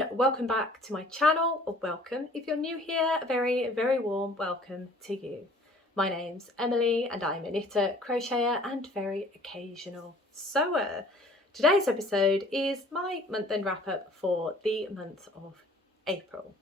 everyone, welcome back to my channel, or welcome if you're new here, a very warm welcome to you. My name's Emily and I'm a knitter, crocheter and very occasional sewer. Today's episode is my month-end wrap-up for the month of April.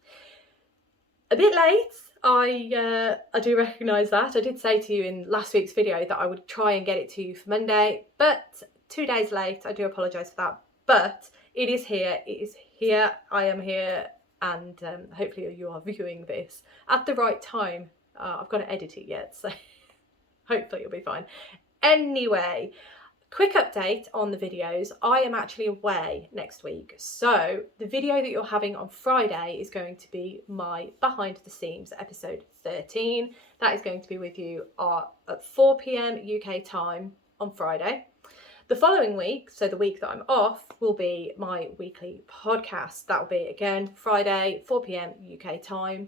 A bit late, I do recognise that. I did say to you in last week's video that I would try and get it to you for Monday, but 2 days late. I do apologise for that, but it is here, I am here, and hopefully you are viewing this at the right time. I've got to edit it yet, so hopefully it'll be fine. Anyway, quick update on the videos. I am actually away next week, so the video that you're having on Friday is going to be my behind the scenes episode 13. That is going to be with you at 4 PM UK time on Friday. The following week, so the week that I'm off, will be my weekly podcast. That will be again Friday, 4 PM UK time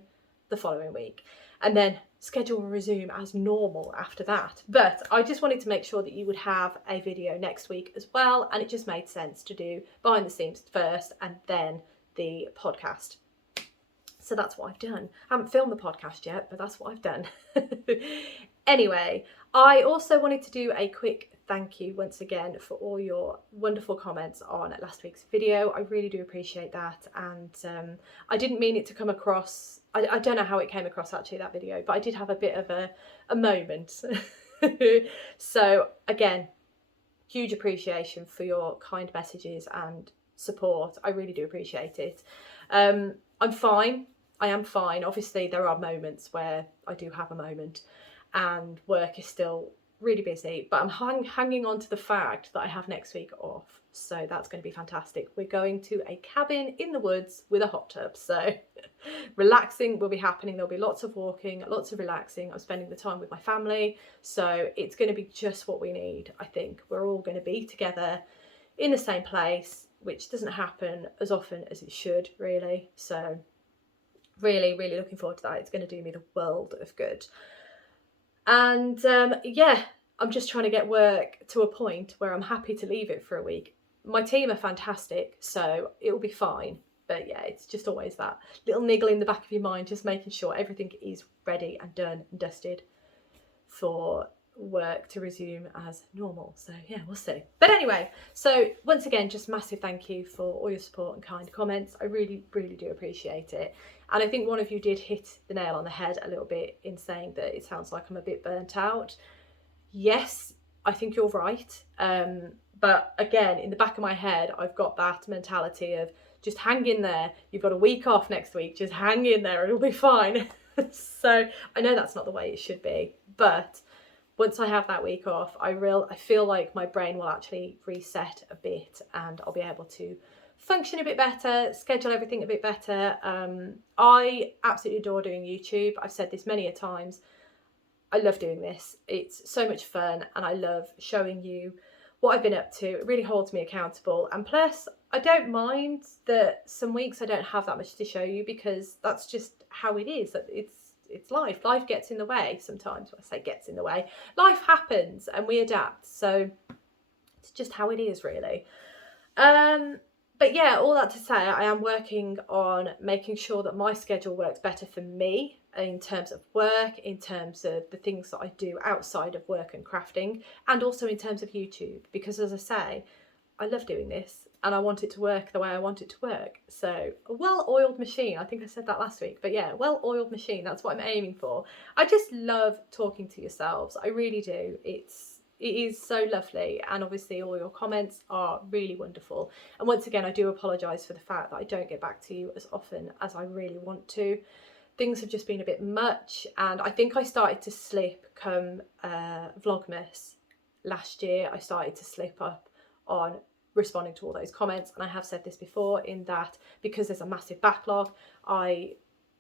the following week. And then schedule will resume as normal after that. But I just wanted to make sure that you would have a video next week as well. And it just made sense to do behind the scenes first and then the podcast. So that's what I've done. I haven't filmed the podcast yet, but that's what I've done. Anyway, I also wanted to do a quick thank you once again for all your wonderful comments on last week's video. I really do appreciate that, and I didn't mean it to come across, I don't know how it came across actually, that video, but I did have a bit of a moment. So again, huge appreciation for your kind messages and support. I really do appreciate it. I'm fine. I am fine. Obviously there are moments where I do have a moment and work is still really busy, but I'm hanging on to the fact that I have next week off, so that's going to be fantastic. We're going to a cabin in the woods with a hot tub, so relaxing will be happening. There'll be lots of walking, lots of relaxing. I'm spending the time with my family, so it's going to be just what we need. I think we're all going to be together in the same place, which doesn't happen as often as it should, really. So really looking forward to that. It's going to do me the world of good. And yeah, I'm just trying to get work to a point where I'm happy to leave it for a week. My team are fantastic, so it'll be fine. But yeah, it's just always that little niggle in the back of your mind, just making sure everything is ready and done and dusted for work to resume as normal. So yeah, we'll see. But anyway, so once again, just massive thank you for all your support and kind comments. I really do appreciate it. And I think one of you did hit the nail on the head a little bit in saying that it sounds like I'm a bit burnt out. Yes, I think you're right. But again, in the back of my head, I've got that mentality of just hang in there. You've got a week off next week. Just hang in there. It'll be fine. So I know that's not the way it should be. But once I have that week off, I feel like my brain will actually reset a bit and I'll be able to function a bit better, schedule everything a bit better. I absolutely adore doing YouTube. I've said this many a times. I love doing this. It's so much fun and I love showing you what I've been up to. It really holds me accountable. And plus, I don't mind that some weeks I don't have that much to show you, because that's just how it is. It's life. Life gets in the way sometimes. When I say gets in the way, life happens and we adapt. So it's just how it is, really. But yeah, all that to say, I am working on making sure that my schedule works better for me in terms of work, in terms of the things that I do outside of work and crafting, and also in terms of YouTube, because as I say, I love doing this and I want it to work the way I want it to work. So a well-oiled machine, I think I said that last week, but yeah, well-oiled machine, that's what I'm aiming for. I just love talking to yourselves. I really do. It is so lovely, and obviously all your comments are really wonderful. And once again, I do apologise for the fact that I don't get back to you as often as I really want to. Things have just been a bit much, and I think I started to slip come Vlogmas last year. I started to slip up on responding to all those comments, and I have said this before, in that because there's a massive backlog,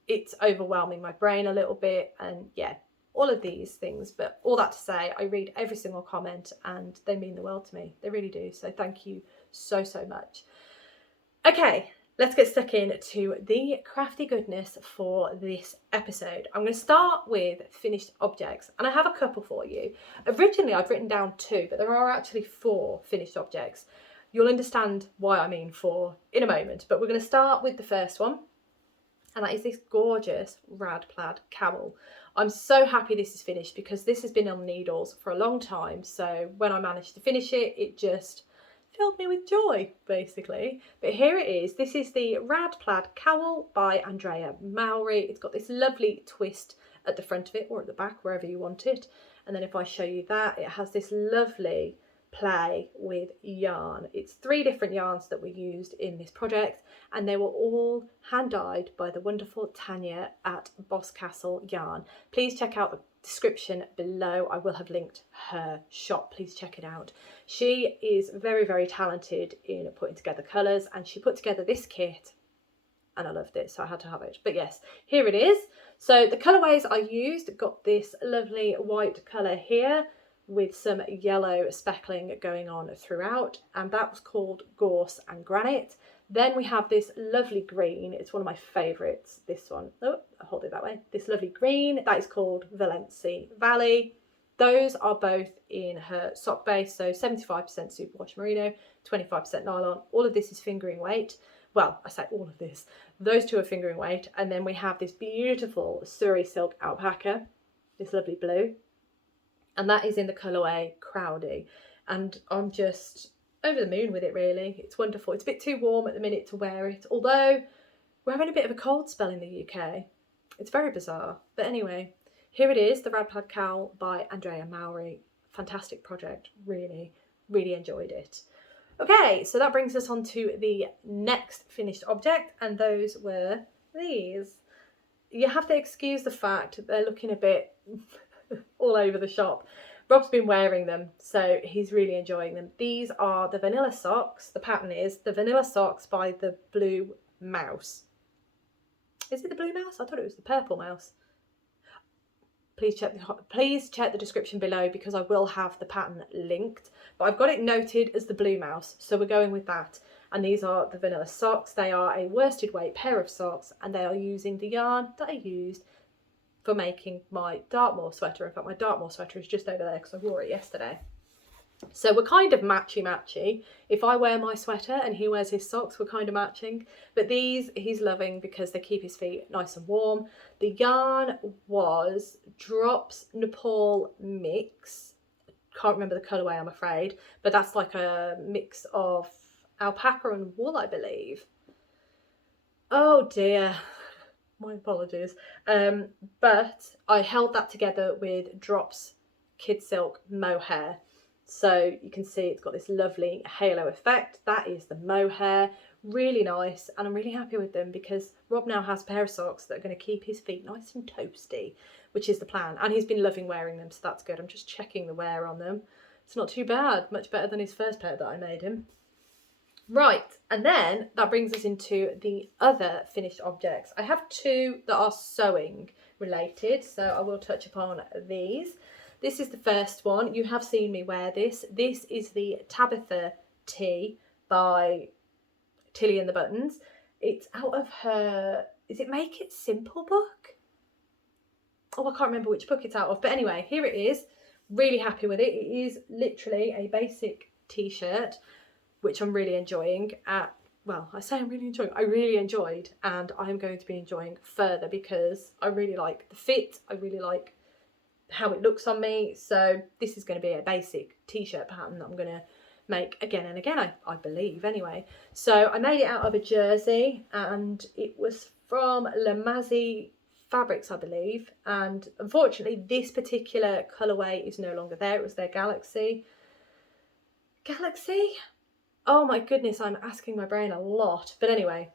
it's overwhelming my brain a little bit, and yeah, all of these things. But all that to say, I read every single comment and they mean the world to me. They really do. So thank you so much. Okay, let's get stuck into the crafty goodness for this episode. I'm going to start with finished objects, and I have a couple for you. Originally I'd written down 2, but there are actually 4 finished objects. You'll understand why I mean 4 in a moment, but we're going to start with the first one, and that is this gorgeous Rad Plaid Cowl. I'm so happy this is finished because this has been on needles for a long time, so when I managed to finish it, it just filled me with joy, basically. But here it is. This is the Rad Plaid Cowl by Andrea Mowry. It's got this lovely twist at the front of it, or at the back, wherever you want it. And then if I show you that, it has this lovely play with yarn. It's 3 different yarns that were used in this project, and they were all hand dyed by the wonderful Tanya at Boscastle Yarn. Please check out the description below. I will have linked her shop. Please check it out. She is very, very talented in putting together colours, and she put together this kit and I loved it, so I had to have it. But yes, here it is. So the colourways I used, got this lovely white colour here with some yellow speckling going on throughout, and that was called Gorse and Granite. Then we have this lovely green, it's one of my favourites, this one. Oh, I'll hold it that way. This lovely green, that is called Valency Valley. Those are both in her sock base, so 75% superwash merino, 25% nylon. All of this is fingering weight. Well, I say all of this. Those 2 are fingering weight. And then we have this beautiful Surrey silk alpaca, this lovely blue. And that is in the colourway Crowdy. And I'm just over the moon with it, really. It's wonderful. It's a bit too warm at the minute to wear it, although we're having a bit of a cold spell in the UK. It's very bizarre. But anyway, here it is, the Rad Plaid Cowl by Andrea Mowry. Fantastic project. Really, really enjoyed it. Okay, so that brings us on to the next finished object, and those were these. You have to excuse the fact that they're looking a bit all over the shop. Rob's been wearing them, so he's really enjoying them. These are the vanilla socks. The pattern is the vanilla socks by the Blue Mouse. Is it the Blue Mouse? I thought it was the Purple Mouse. Please check the description below because I will have the pattern linked. But I've got it noted as the Blue Mouse, so we're going with that. And these are the vanilla socks. They are a worsted weight pair of socks, and they are using the yarn that I used for making my Dartmoor sweater. In fact, my Dartmoor sweater is just over there because I wore it yesterday. So we're kind of matchy-matchy. If I wear my sweater and he wears his socks, we're kind of matching. But these he's loving because they keep his feet nice and warm. The yarn was Drops Nepal Mix. Can't remember the colourway, I'm afraid. But that's like a mix of alpaca and wool, I believe. Oh dear. My apologies. But I held that together with Drops Kid Silk Mohair. So you can see it's got this lovely halo effect. That is the mohair, really nice, and I'm really happy with them because Rob now has a pair of socks that are going to keep his feet nice and toasty, which is the plan. And he's been loving wearing them, so that's good. I'm just checking the wear on them. It's not too bad, much better than his first pair that I made him. Right, and then that brings us into the other finished objects. I have 2 that are sewing related, so I will touch upon these. This is the first one. You have seen me wear this. This is the Tabitha T by Tilly and the Buttons. It's out of her, is it Make It Simple book? Oh, I can't remember which book it's out of. But anyway, here it is. Really happy with it. It is literally a basic t-shirt, which I'm really enjoying. Well, I say I'm really enjoying. I really enjoyed, and I'm going to be enjoying further because I really like the fit. I really like how it looks on me. So this is going to be a basic t-shirt pattern that I'm going to make again and again, I believe anyway. So I made it out of a jersey, and it was from Lamazi Fabrics, I believe, and unfortunately this particular colourway is no longer there. It was their Galaxy. Oh my goodness, I'm asking my brain a lot. But anyway,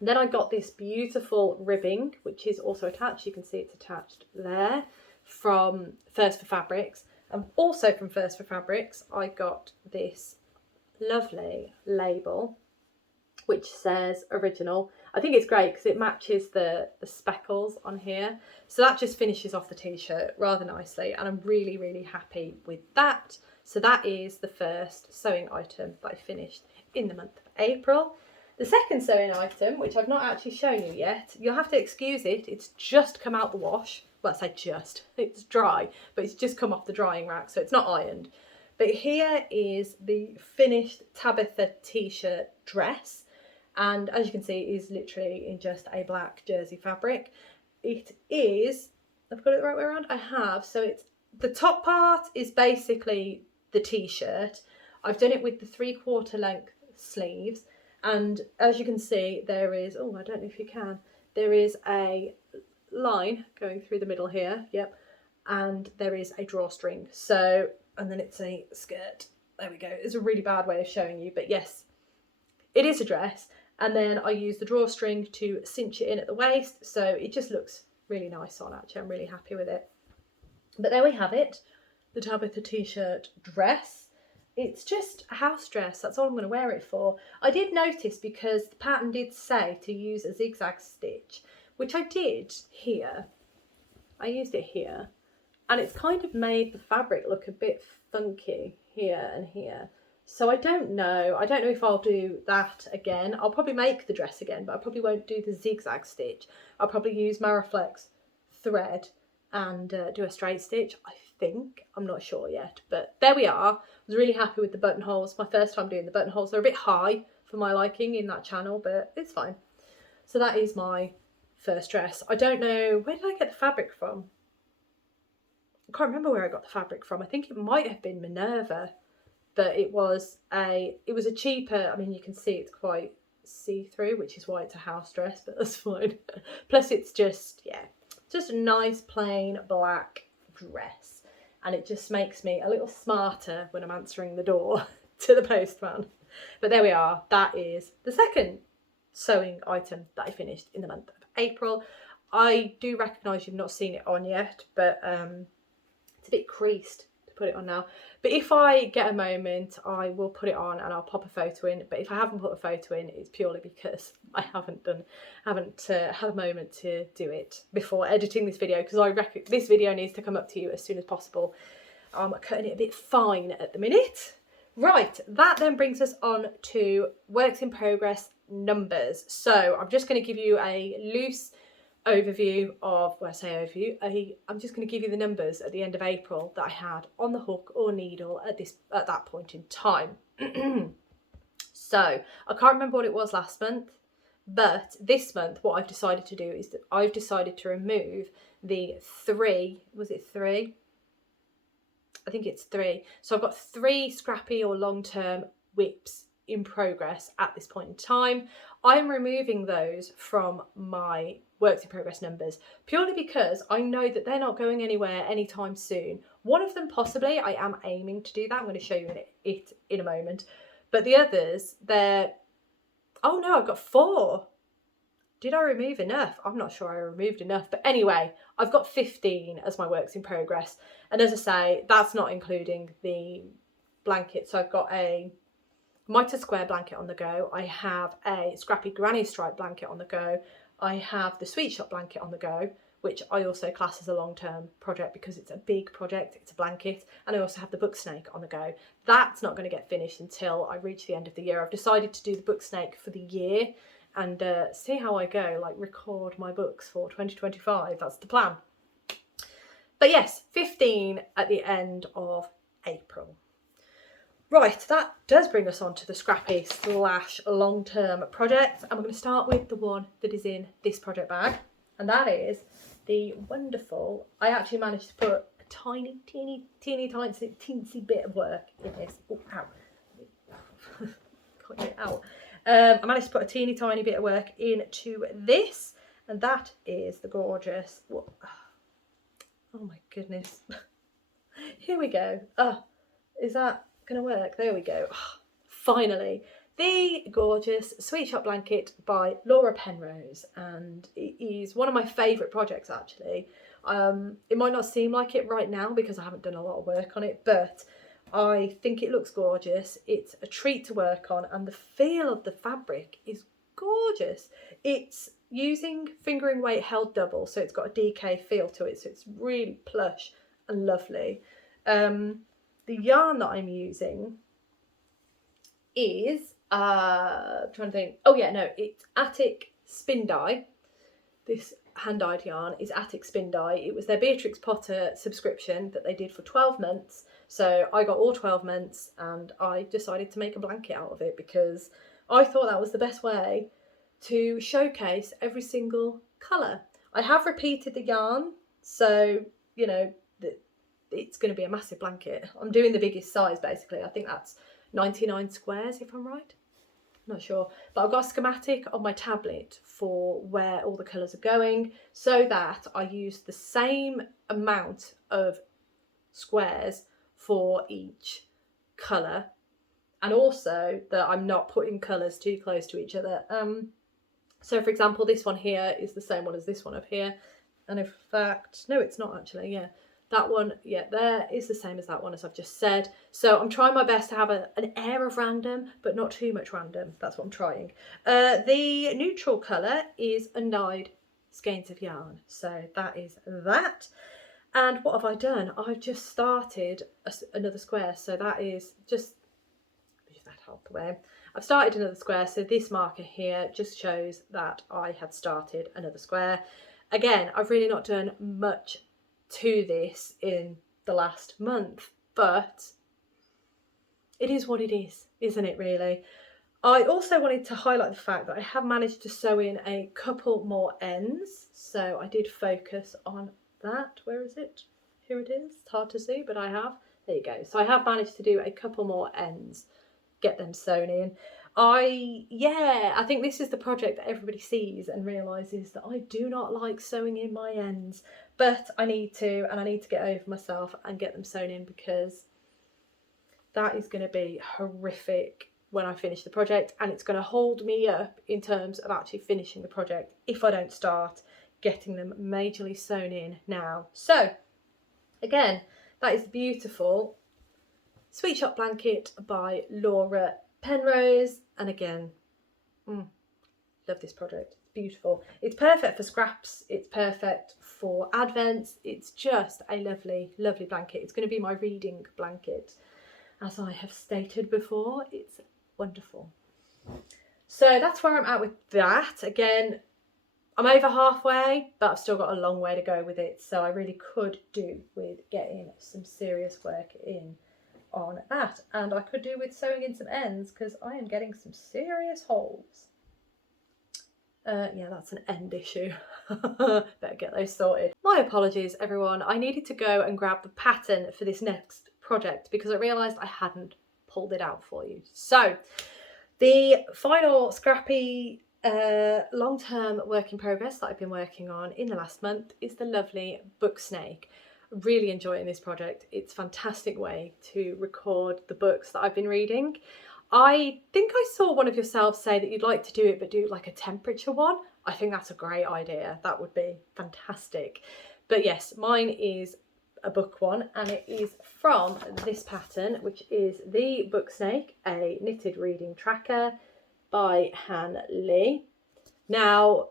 then I got this beautiful ribbing, which is also attached. You can see it's attached there, from First for Fabrics. And also from First for Fabrics, I got this lovely label, which says original. I think it's great because it matches the speckles on here. So that just finishes off the t-shirt rather nicely, and I'm really, really happy with that. So that is the first sewing item that I finished in the month of April. The second sewing item, which I've not actually shown you yet, you'll have to excuse it, it's just come out the wash. Well, I say just, it's dry, but it's just come off the drying rack, so it's not ironed. But here is the finished Tabitha T-shirt dress, and as you can see, it is literally in just a black jersey fabric. It is, I've got it the right way around, I have, so it's, the top part is basically the T-shirt. I've done it with the 3/4 length sleeves, and as you can see, there is, oh, I don't know if you can, there is a line going through the middle here, yep, and there is a drawstring, so, and then it's a skirt, there we go. It's a really bad way of showing you, but yes, it is a dress, and then I use the drawstring to cinch it in at the waist, so it just looks really nice on, actually. I'm really happy with it. But there we have it, the Tabitha T-shirt dress. It's just a house dress, that's all I'm going to wear it for. I did notice, because the pattern did say to use a zigzag stitch, which I did here. I used it here, and it's kind of made the fabric look a bit funky here and here. So I don't know if I'll do that again. I'll probably make the dress again, but I probably won't do the zigzag stitch. I'll probably use Mariflex thread and do a straight stitch, I think. I'm not sure yet, but there we are. I was really happy with the buttonholes. My first time doing the buttonholes. They're a bit high for my liking in that channel, but it's fine. So that is my first dress. I don't know, where did I get the fabric from? I can't remember where I got the fabric from. I think it might have been Minerva, but it was a cheaper, I mean, you can see it's quite see-through, which is why it's a house dress, but that's fine. Plus it's just, yeah, just a nice plain black dress, and it just makes me a little smarter when I'm answering the door to the postman. But there we are, that is the second sewing item that I finished in the month of April. I do recognise you've not seen it on yet, but it's a bit creased to put it on now. But if I get a moment, I will put it on and I'll pop a photo in. But if I haven't put a photo in, it's purely because I haven't had a moment to do it before editing this video, because I reckon this video needs to come up to you as soon as possible. I'm cutting it a bit fine at the minute. Right, that then brings us on to works in progress numbers. So I'm just going to give you a loose overview of, when I say overview, I'm just going to give you the numbers at the end of April that I had on the hook or needle at that point in time. So I can't remember what it was last month, but this month what I've decided to do is that I've decided to remove the 3, was it 3? I think it's 3. So I've got 3 scrappy or long-term whips in progress at this point in time. I'm removing those from my works in progress numbers purely because I know that they're not going anywhere anytime soon. One of them possibly, I am aiming to do that. I'm going to show you it in a moment. But the others, they're, oh no, I've got 4. Did I remove enough? I'm not sure I removed enough. But anyway, I've got 15 as my works in progress. And as I say, that's not including the blanket. So I've got a mitre square blanket on the go. I have a scrappy granny stripe blanket on the go. I have the sweet shop blanket on the go, which I also class as a long-term project because it's a big project, it's a blanket. And I also have the book snake on the go. That's not going to get finished until I reach the end of the year. I've decided to do the book snake for the year and see how I go, like record my books for 2025. That's the plan. But yes, 15 at the end of April. Right, that does bring us on to the scrappy / long-term project. And we're going to start with the one that is in this project bag. And that is the wonderful, I actually managed to put a tiny, teensy bit of work in this. Oh, ow. Can't get it out. I managed to put a teeny tiny bit of work into this. And that is the gorgeous, oh my goodness. Here we go. Is that gonna work? There we go. Finally, the gorgeous Sweet Shop blanket by Laura Penrose, and it is one of my favourite projects actually. It might not seem like it right now because I haven't done a lot of work on it, but I think it looks gorgeous. It's a treat to work on, and the feel of the fabric is gorgeous. It's using fingering weight held double, so it's got a DK feel to it, so it's really plush and lovely. The yarn that I'm using is, I'm trying to think, oh yeah, no, it's Attic Spin Dye. This hand-dyed yarn is Attic Spin Dye. It was their Beatrix Potter subscription that they did for 12 months. So I got all 12 months and I decided to make a blanket out of it because I thought that was the best way to showcase every single colour. I have repeated the yarn, so, you know, it's going to be a massive blanket. I'm doing the biggest size, basically. I think that's 99 squares, if I'm right. Not sure, but I've got a schematic on my tablet for where all the colours are going so that I use the same amount of squares for each colour, and also that I'm not putting colours too close to each other. So for example, this one here is the same one as this one up here, and in fact, no, it's not actually, yeah. That one, yeah, there is the same as that one, as I've just said. So I'm trying my best to have an air of random, but not too much random. That's what I'm trying. The neutral colour is undyed skeins of yarn. So that is that. And what have I done? I've just started another square. So that is just, move that out the way. I've started another square. So this marker here just shows that I had started another square. Again, I've really not done much to this in the last month, but it is what it is, isn't it really? I also wanted to highlight the fact that I have managed to sew in a couple more ends, so I did focus on that. Where is it? Here it is. It's hard to see, but I have. There you go. So I have managed to do a couple more ends, get them sewn in. I think this is the project that everybody sees and realises that I do not like sewing in my ends, but I need to, and I need to get over myself and get them sewn in, because that is going to be horrific when I finish the project, and it's going to hold me up in terms of actually finishing the project if I don't start getting them majorly sewn in now. So again, that is the beautiful Sweet Shop Blanket by Laura Penrose, and again, love this project. It's beautiful. It's perfect for scraps. It's perfect for advents. It's just a lovely, lovely blanket. It's going to be my reading blanket, as I have stated before. It's wonderful. So that's where I'm at with that. Again, I'm over halfway, but I've still got a long way to go with it. So I really could do with getting some serious work in on that, and I could do with sewing in some ends, because I am getting some serious holes. Yeah, that's an end issue. Better get those sorted. My apologies, everyone. I needed to go and grab the pattern for this next project because I realised I hadn't pulled it out for you. So the final scrappy long-term work in progress that I've been working on in the last month is the lovely book snake. Really enjoying this project. It's a fantastic way to record the books that I've been reading. I think I saw one of yourselves say that you'd like to do it, but do like a temperature one. I think that's a great idea. That would be fantastic. But yes, mine is a book one, and it is from this pattern, which is the Book Snake, a knitted reading tracker by Han Lee. Now,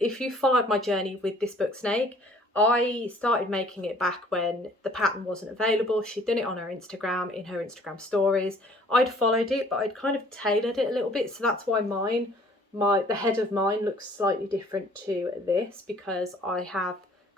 if you followed my journey with this Book Snake, I started making it back when the pattern wasn't available. She'd done it on her Instagram, in her Instagram stories. I'd followed it, but I'd kind of tailored it a little bit. So that's why the head of mine looks slightly different to this, because I have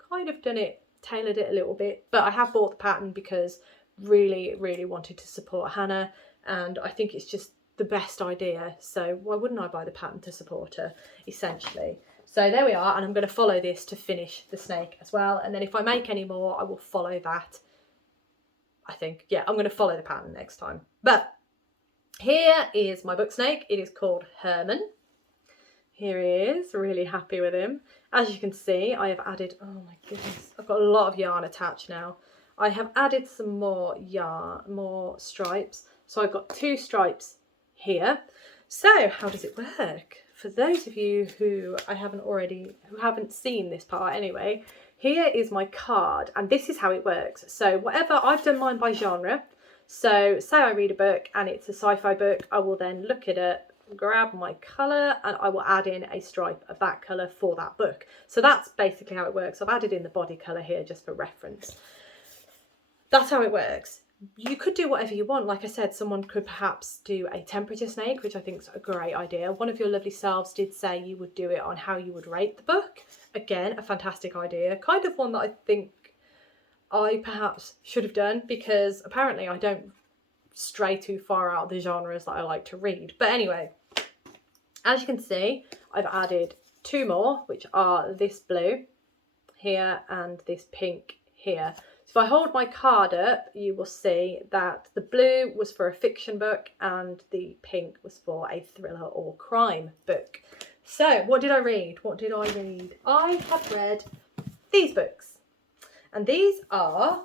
kind of tailored it a little bit. But I have bought the pattern because really, really wanted to support Hannah. And I think it's just the best idea. So why wouldn't I buy the pattern to support her, essentially? So there we are, and I'm going to follow this to finish the snake as well. And then if I make any more, I will follow that. I think, yeah, I'm going to follow the pattern next time. But here is my book snake. It is called Herman. Here he is, really happy with him. As you can see, I have added, oh my goodness, I've got a lot of yarn attached now. I have added some more yarn, more stripes. So I've got 2 stripes here. So how does it work? For those of you who haven't seen this part anyway, here is my card, and this is how it works. So whatever, I've done mine by genre. So say I read a book and it's a sci-fi book, I will then look at it, grab my colour, and I will add in a stripe of that colour for that book. So that's basically how it works. I've added in the body colour here just for reference. That's how it works. you could do whatever you want. Like I said, someone could perhaps do a temperature snake, which I think is a great idea. One of your lovely selves did say you would do it on how you would rate the book. Again, a fantastic idea. Kind of one that I think I perhaps should have done, because apparently I don't stray too far out of the genres that I like to read. But anyway, as you can see, I've added 2 more, which are this blue here and this pink here. So if I hold my card up, you will see that the blue was for a fiction book and the pink was for a thriller or crime book. So what did I read? What did I read? I have read these books. And these are,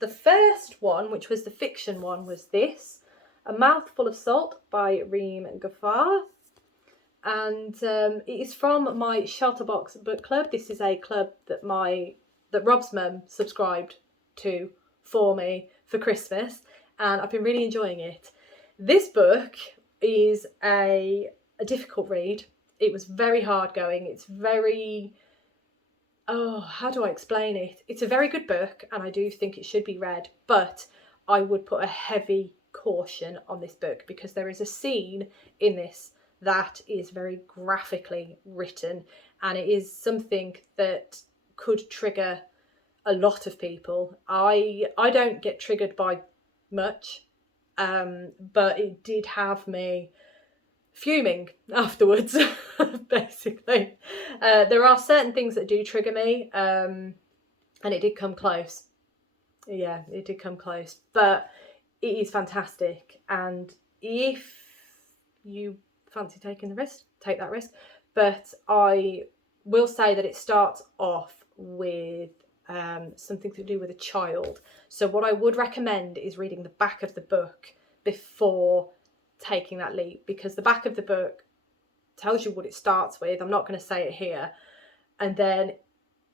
the first one, which was the fiction one, was this, A Mouthful of Salt by Reem Gaffar. And it is from my Shelterbox book club. This is a club that Rob's mum subscribed to for me for Christmas, and I've been really enjoying it. This book is a difficult read. It was very hard going. It's very, how do I explain it? It's a very good book, and I do think it should be read, but I would put a heavy caution on this book, because there is a scene in this that is very graphically written, and it is something that could trigger a lot of people. I don't get triggered by much, but it did have me fuming afterwards, basically. There are certain things that do trigger me, and it did come close. Yeah, it did come close, but it is fantastic, and if you fancy taking the risk, take that risk. But I will say that it starts off with something to do with a child. So what I would recommend is reading the back of the book before taking that leap, because the back of the book tells you what it starts with. I'm not going to say it here. And then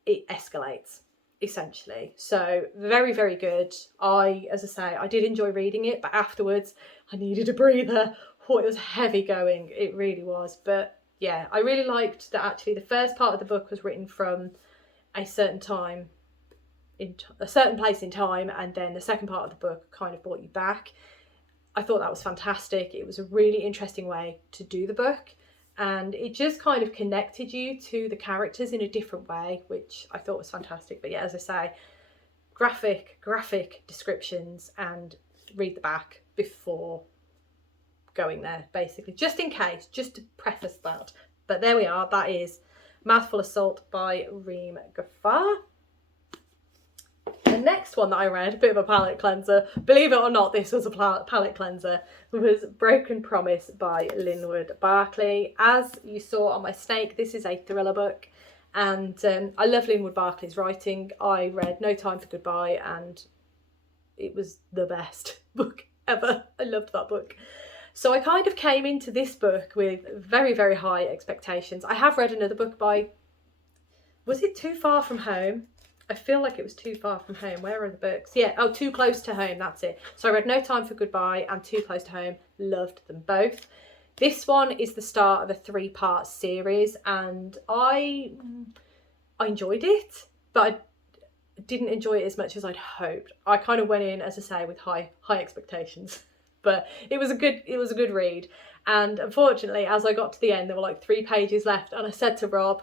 it escalates, essentially. So very, very good. As I say, I did enjoy reading it, but afterwards I needed a breather. Oh, it was heavy going. It really was. But yeah, I really liked that actually the first part of the book was written from a certain time, in a certain place in time, and then the second part of the book kind of brought you back. I thought that was fantastic. It was a really interesting way to do the book, and it just kind of connected you to the characters in a different way, which I thought was fantastic. But yeah, as I say, graphic descriptions, and read the back before going there, basically, just in case, just to preface that. But there we are. That is Mouthful of Salt by Reem Gaffar. The next one that I read, a bit of a palette cleanser, believe it or not, this was a palette cleanser, was Broken Promise by Linwood Barclay. As you saw on my snake, this is a thriller book, and I love Linwood Barclay's writing. I read No Time for Goodbye, and it was the best book ever. I loved that book. So I kind of came into this book with very, very high expectations. I have read another book by, was it Too Far From Home? I feel like it was Too Far From Home. Where are the books? Yeah, oh, Too Close to Home, that's it. So I read No Time for Goodbye and Too Close to Home. Loved them both. This one is the start of a 3-part series, and I enjoyed it, but I didn't enjoy it as much as I'd hoped. I kind of went in, as I say, with high expectations. But it was a good read, and unfortunately, as I got to the end, there were like 3 pages left, and I said to Rob,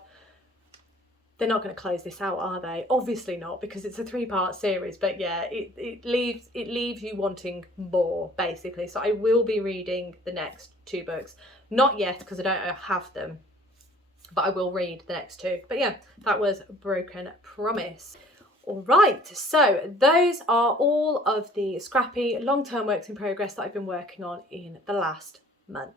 they're not going to close this out, are they? Obviously not, because it's a 3-part series. But yeah, it leaves you wanting more, basically. So I will be reading the next 2 books, not yet because I don't have them, but I will read the next 2. But yeah, that was Broken Promise. All right, so those are all of the scrappy long-term works in progress that I've been working on in the last month.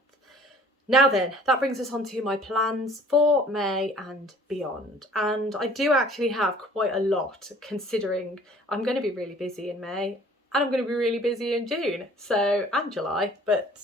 Now then, that brings us on to my plans for May and beyond. And I do actually have quite a lot, considering I'm going to be really busy in May, and I'm going to be really busy in June, and July. But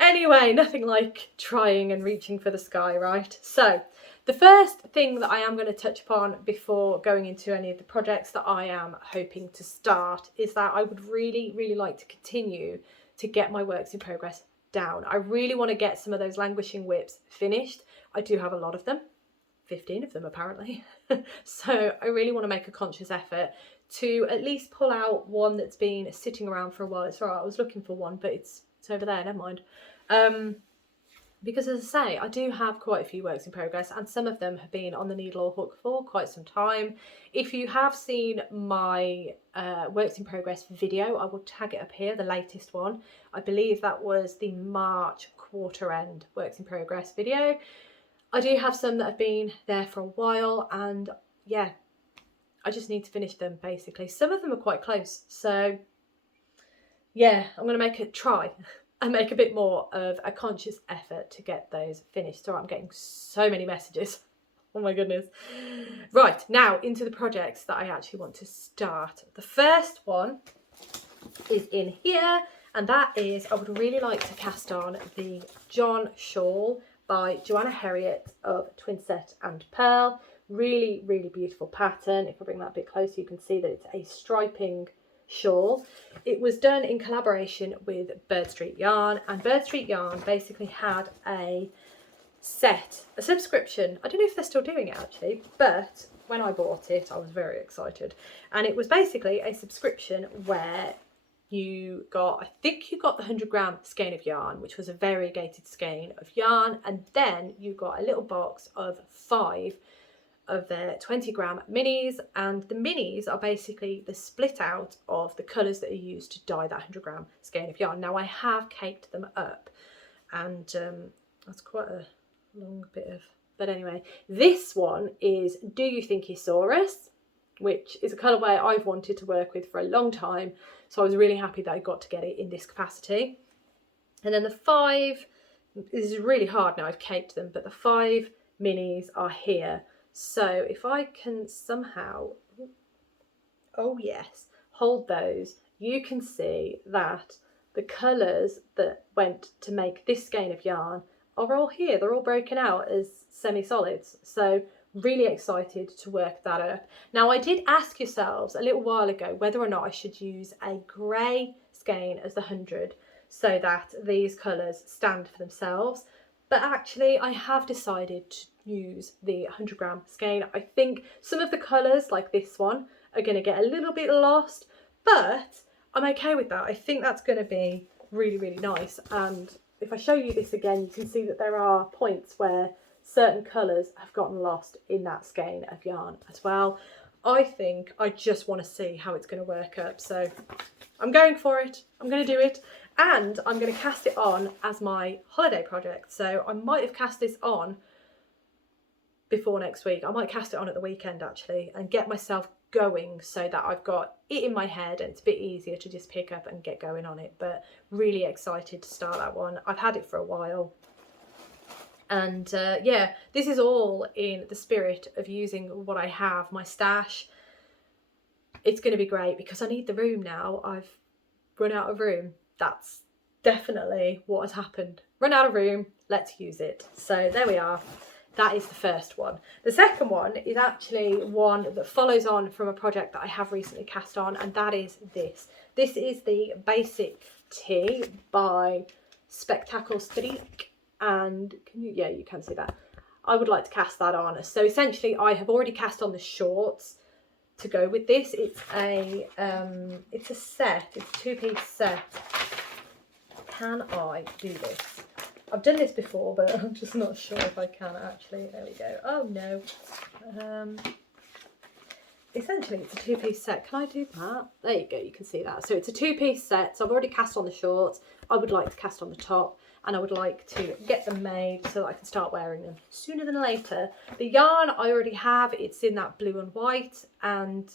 anyway, nothing like trying and reaching for the sky, right? So the first thing that I am going to touch upon before going into any of the projects that I am hoping to start is that I would really, really like to continue to get my works in progress down. I really want to get some of those languishing whips finished. I do have a lot of them, 15 of them apparently. So I really want to make a conscious effort to at least pull out one that's been sitting around for a while. It's alright, I was looking for one, but it's over there, never mind. Because as I say, I do have quite a few works in progress, and some of them have been on the needle or hook for quite some time. If you have seen my works in progress video, I will tag it up here, the latest one. I believe that was the March quarter end works in progress video. I do have some that have been there for a while, and yeah, I just need to finish them basically. Some of them are quite close, so yeah, I'm going to make a try and make a bit more of a conscious effort to get those finished. Sorry, I'm getting so many messages. Oh my goodness. Right, now into the projects that I actually want to start. The first one is in here, and that is, I would really like to cast on the John shawl by Joanna Herriot of Twinset and Pearl. Really, really beautiful pattern. If I bring that a bit closer, you can see that it's a striping shawl. It was done in collaboration with Bird Street Yarn, and Bird Street Yarn basically had a subscription. I don't know if they're still doing it actually, but when I bought it I was very excited, and it was basically a subscription where you got, I think you got the 100-gram skein of yarn, which was a variegated skein of yarn, and then you got a little box of 5 of their 20-gram minis, and the minis are basically the split out of the colours that are used to dye that 100-gram skein of yarn. Now I have caked them up, and that's quite a long bit of, but anyway, this one is Do You Think You Saw Us, which is a colourway I've wanted to work with for a long time, so I was really happy that I got to get it in this capacity. And then the 5, this is really hard now, I've caked them, but the 5 minis are here. So if I can somehow, oh yes, hold those, you can see that the colours that went to make this skein of yarn are all here. They're all broken out as semi-solids. So really excited to work that up. Now I did ask yourselves a little while ago whether or not I should use a grey skein as the 100 so that these colours stand for themselves. But actually I have decided to use the 100-gram skein. I think some of the colours, like this one, are going to get a little bit lost, but I'm okay with that. I think that's going to be really, really nice. And if I show you this again, you can see that there are points where certain colours have gotten lost in that skein of yarn as well. I think I just want to see how it's going to work up. So I'm going for it. I'm going to do it. And I'm going to cast it on as my holiday project. So I might have cast this on before next week. I might cast it on at the weekend actually and get myself going so that I've got it in my head and it's a bit easier to just pick up and get going on it. But really excited to start that one. I've had it for a while. And yeah, this is all in the spirit of using what I have, my stash. It's going to be great because I need the room now. I've run out of room. That's definitely what has happened. Run out of room, let's use it. So there we are. That is the first one. The second one is actually one that follows on from a project that I have recently cast on, and that is this. This is the Basic Tee by Spectacle Streak, and you can see that. I would like to cast that on. So essentially I have already cast on the shorts to go with this. It's a set, it's a 2-piece set. Can I do this? I've done this before, but I'm just not sure if I can actually. There we go. Oh no. Essentially it's a 2-piece set. Can I do that? There you go, you can see that. So it's a 2-piece set. So I've already cast on the shorts. I would like to cast on the top, and I would like to get them made so that I can start wearing them sooner than later. The yarn I already have, it's in that blue and white, and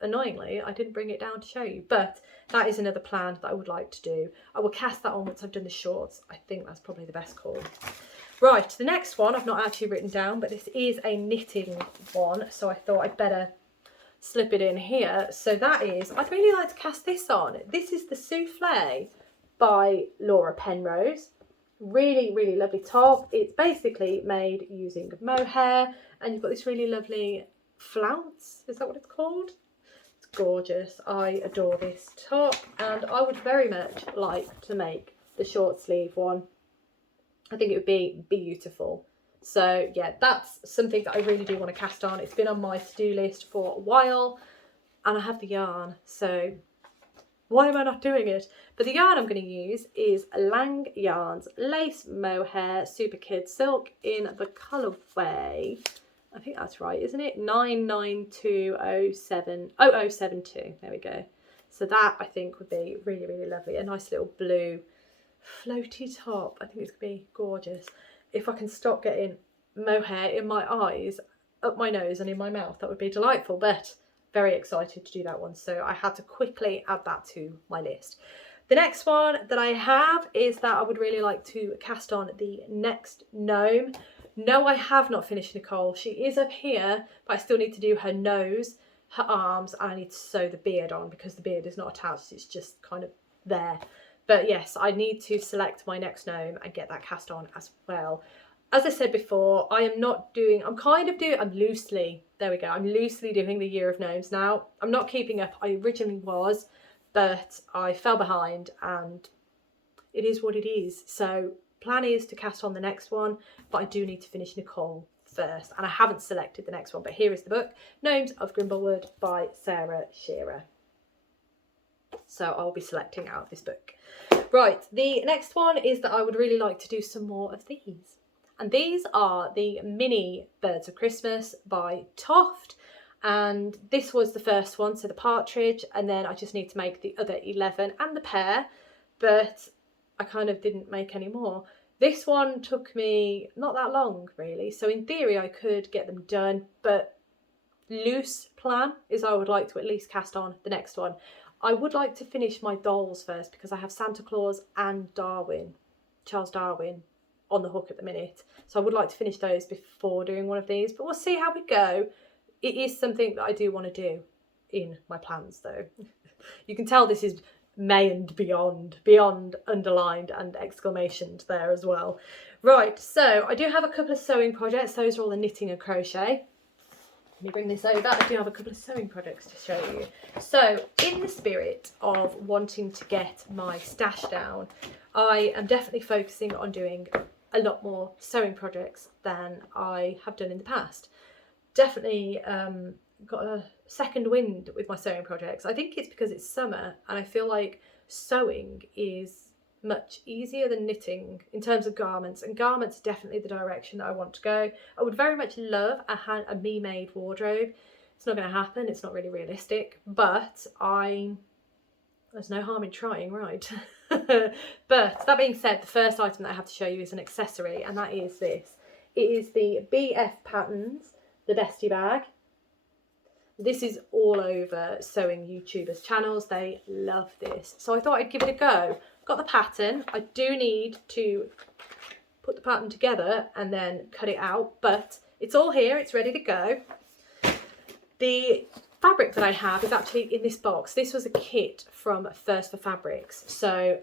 annoyingly I didn't bring it down to show you, but that is another plan that I would like to do. I will cast that on once I've done the shorts. I think that's probably the best call. Right, the next one I've not actually written down, but this is a knitting one, so I thought I'd better slip it in here. So that is, I'd really like to cast this on. This is the Souffle by Laura Penrose. Really, really lovely top. It's basically made using mohair, and you've got this really lovely flounce. Is that what it's called? It's gorgeous. I adore this top, and I would very much like to make the short sleeve one. I think it would be beautiful. So yeah, that's something that I really do want to cast on. It's been on my to-do list for a while. and I have the yarn, so why am I not doing it? But the yarn I'm going to use is Lang Yarns Lace Mohair Super Kid Silk in the colourway, I think that's right, isn't it? 992070072. There we go. So that I think would be really, really lovely. A nice little blue floaty top. I think it's going to be gorgeous. If I can stop getting mohair in my eyes, up my nose and in my mouth, that would be delightful. But very excited to do that one. So I had to quickly add that to my list. The next one that I have is that I would really like to cast on the next gnome. No, I have not finished Nicole. She is up here, but I still need to do her nose, her arms, and I need to sew the beard on because the beard is not attached. It's just kind of there. But yes, I need to select my next gnome and get that cast on as well. As I said before, I'm loosely doing the Year of Gnomes now. I'm not keeping up. I originally was, but I fell behind and it is what it is. So plan is to cast on the next one, but I do need to finish Nicole first, and I haven't selected the next one, but here is the book, Gnomes of Grimblewood by Sarah Shearer. So I'll be selecting out of this book. Right, the next one is that I would really like to do some more of these. And these are the mini Birds of Christmas by Toft. And this was the first one, so the partridge, and then I just need to make the other 11 and the pear, but I kind of didn't make any more. This one took me not that long really, so in theory I could get them done, but loose plan is I would like to at least cast on the next one. I would like to finish my dolls first because I have Santa Claus and Charles Darwin on the hook at the minute, so I would like to finish those before doing one of these, but we'll see how we go. It is something that I do want to do in my plans though. You can tell this is May and beyond underlined and exclamationed there as well. Right, so I do have a couple of sewing projects. Those are all the knitting and crochet. Let me bring this over. I do have a couple of sewing projects to show you. So in the spirit of wanting to get my stash down, I am definitely focusing on doing a lot more sewing projects than I have done in the past. Definitely got a second wind with my sewing projects. I think it's because it's summer and I feel like sewing is much easier than knitting in terms of garments, and garments are definitely the direction that I want to go. I would very much love a me-made wardrobe. It's not going to happen, it's not really realistic, but there's no harm in trying, right? But that being said, the first item that I have to show you is an accessory, and that is this. It is the BF Patterns, the Bestie Bag. This is all over sewing YouTubers' channels. They love this. So I thought I'd give it a go. Got the pattern. I do need to put the pattern together and then cut it out, but it's all here. It's ready to go. The fabric that I have is actually in this box. This was a kit from First for Fabrics. So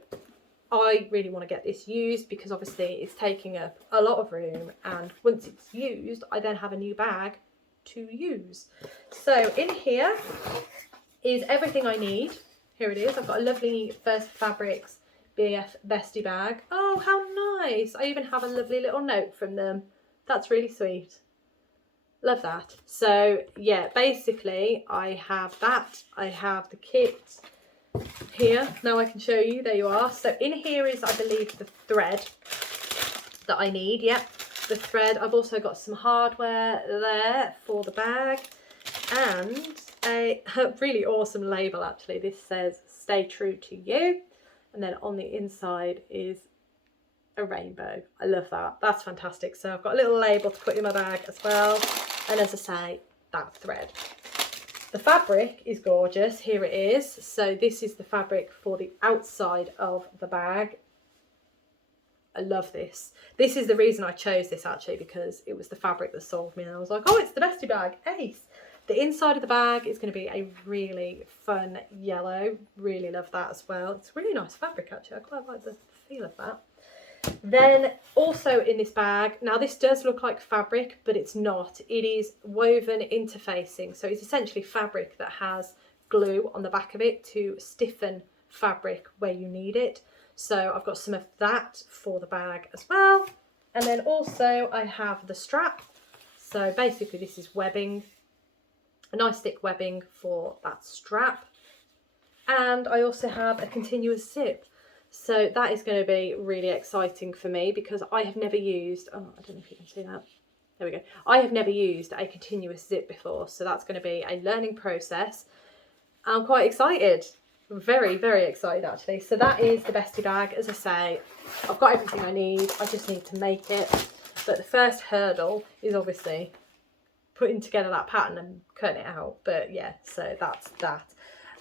I really want to get this used because obviously it's taking up a lot of room, and once it's used, I then have a new bag to use. So in here is everything I need. Here it is. I've got a lovely First Fabrics BF Bestie bag. Oh, how nice. I even have a lovely little note from them. That's really sweet. Love that. So yeah, basically I have that. I have the kit here. Now I can show you. There you are. So in here is, I believe, the thread that I need. Yep, the thread. I've also got some hardware there for the bag and a really awesome label actually. This says "Stay True to You," and then on the inside is a rainbow. I love that. That's fantastic. So I've got a little label to put in my bag as well, and as I say, that thread. The fabric is gorgeous. Here it is. So this is the fabric for the outside of the bag. I love this. This is the reason I chose this actually, because it was the fabric that sold me, and I was like, oh, it's the Bestie bag, ace. The inside of the bag is going to be a really fun yellow. Really love that as well. It's really nice fabric actually. I quite like the feel of that. Then also in this bag, now this does look like fabric, but it's not. It is woven interfacing. So it's essentially fabric that has glue on the back of it to stiffen fabric where you need it. So I've got some of that for the bag as well. And then also I have the strap. So basically this is webbing. a nice thick webbing for that strap, and I also have a continuous zip. So that is going to be really exciting for me because I have never used, oh, I don't know if you can see that. There we go. I have never used a continuous zip before, so that's going to be a learning process. I'm quite excited. Very, very excited actually. So that is the bestie bag. As I say, I've got everything I need. I just need to make it. But the first hurdle is obviously putting together that pattern and cutting it out. But yeah, so that's that.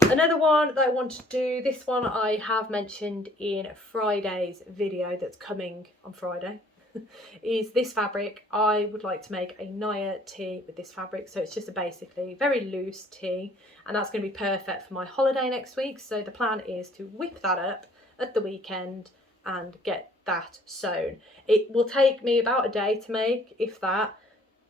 Another one that I want to do, this one I have mentioned in Friday's video that's coming on Friday, is this fabric. I would like to make a Naya tee with this fabric. So it's just a basically very loose tee, and that's going to be perfect for my holiday next week. So the plan is to whip that up at the weekend and get that sewn. It will take me about a day to make, if that.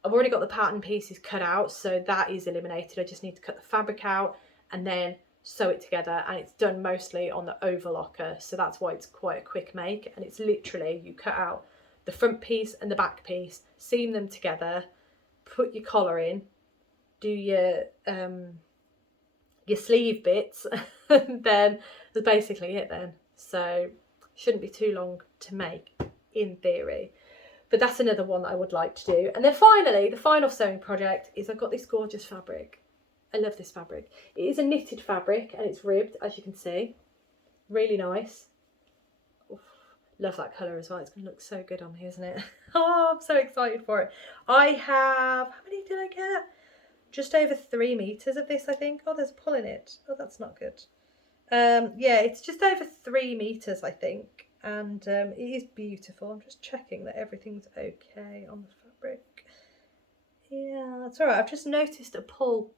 I've already got the pattern pieces cut out, so that is eliminated. I just need to cut the fabric out and then sew it together, and it's done mostly on the overlocker, so that's why it's quite a quick make. And it's literally, you cut out the front piece and the back piece, seam them together, put your collar in, do your sleeve bits, and then that's basically it then. So shouldn't be too long to make in theory. But that's another one that I would like to do. And then finally, the final sewing project is I've got this gorgeous fabric. I love this fabric. It is a knitted fabric and it's ribbed, as you can see. Really nice. Oof, love that colour as well. It's going to look so good on me, isn't it? Oh, I'm so excited for it. I have, how many did I get? Just over 3 meters of this, I think. Oh, there's a pull in it. Oh, that's not good. Yeah, it's just over 3 meters, I think. And it is beautiful. I'm just checking that everything's okay on the fabric. Yeah, that's all right. I've just noticed a pull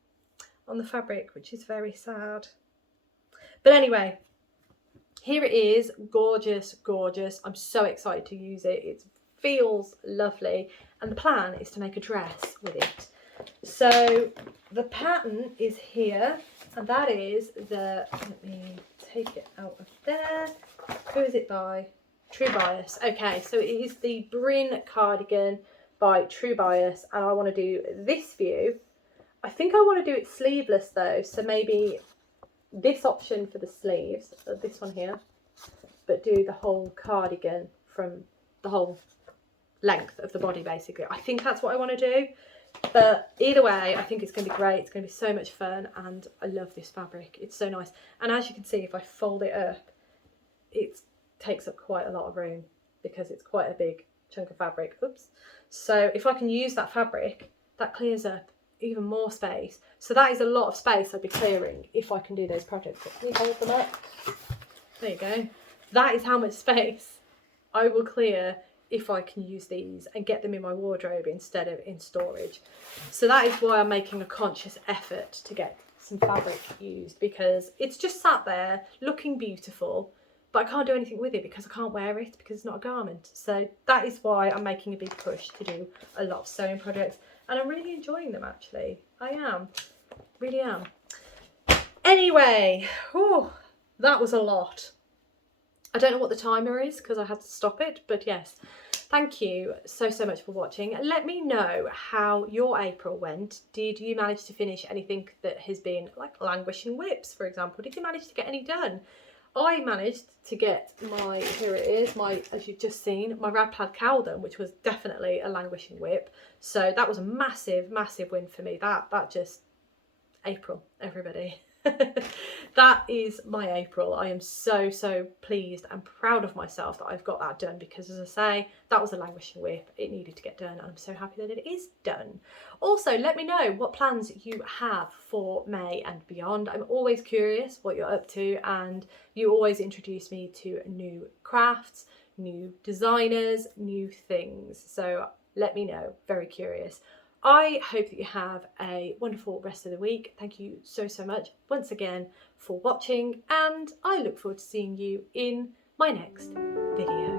on the fabric, which is very sad. But anyway, here it is. Gorgeous, gorgeous. I'm so excited to use it. It feels lovely. And the plan is to make a dress with it. So the pattern is here, and that is the, let me take it out of there. Who is it by? True Bias. Okay, so it is the Bryn cardigan by True Bias, and I want to do this view. I think I want to do it sleeveless though, so maybe this option for the sleeves, this one here, but do the whole cardigan from the whole length of the body basically. I think that's what I want to do. But either way, I think it's going to be great. It's going to be so much fun, and I love this fabric. It's so nice. And as you can see, if I fold it up, it takes up quite a lot of room because it's quite a big chunk of fabric. Oops. So if I can use that fabric, that clears up even more space. So that is a lot of space I'd be clearing if I can do those projects. Can you hold them up? There you go. That is how much space I will clear if I can use these and get them in my wardrobe instead of in storage. So that is why I'm making a conscious effort to get some fabric used, because it's just sat there looking beautiful, but I can't do anything with it because I can't wear it because it's not a garment. So that is why I'm making a big push to do a lot of sewing projects, and I'm really enjoying them actually. I am, really am. Anyway, whew, that was a lot. I don't know what the timer is because I had to stop it, but yes, thank you so much for watching. Let me know how your April went. Did you manage to finish anything that has been like languishing whips, for example? Did you manage to get any done? I managed to get my, here it is, my, as you've just seen, my Rad Plaid Cowl done, which was definitely a languishing whip. So that was a massive, massive win for me. That just, April, everybody. That is my April. I am so pleased and proud of myself that I've got that done, because as I say, that was a languishing whip. It needed to get done, and I'm so happy that it is done. Also, let me know what plans you have for May and beyond. I'm always curious what you're up to, and you always introduce me to new crafts, new designers, new things. So let me know, very curious. I hope that you have a wonderful rest of the week. Thank you so much once again for watching, and I look forward to seeing you in my next video.